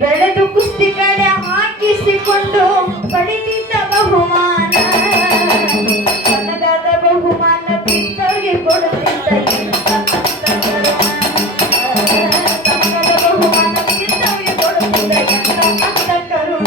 ಬೆಳೆದು ಕುಸ್ತಿ ಕಡೆ ಹಾಕಿಸಿಕೊಂಡು ಪಡೆದಿದ್ದ ಬಹುಮಾನ ತನಗಾದ ಬಹುಮಾನ ಬಿದ್ದೋಗಿ ಕೊಡುತ್ತಿದ್ದ ತನಗಾದ ಬಹುಮಾನ ಬಿದ್ದೋಗಿ ಕೊಡುತ್ತಿದ್ದ ಎಂತ ಅಂತ ಕರುಣ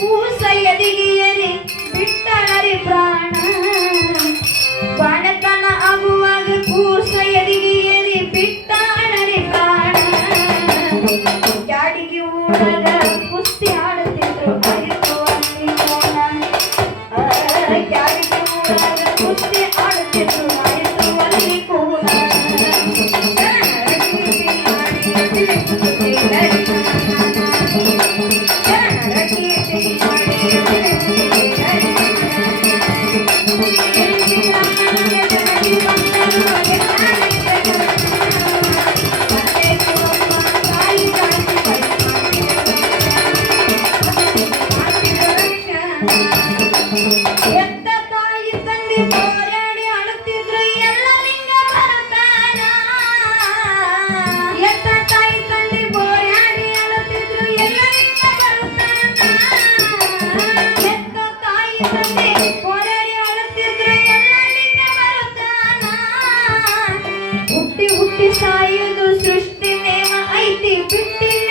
我们谁呀？ಹುಟ್ಟಿ ಸಾಯುದು ಸೃಷ್ಟಿ ನೇಮ ಐತಿ ಬಿಟ್ಟಿಲ್ಲ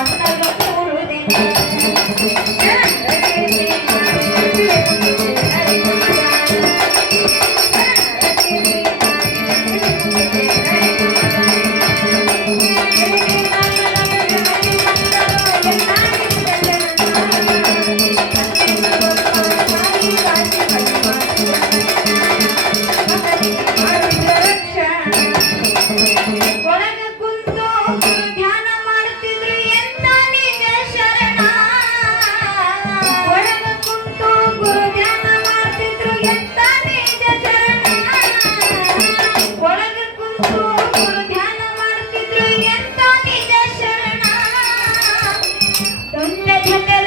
I'm not going. உன்னதங்கள்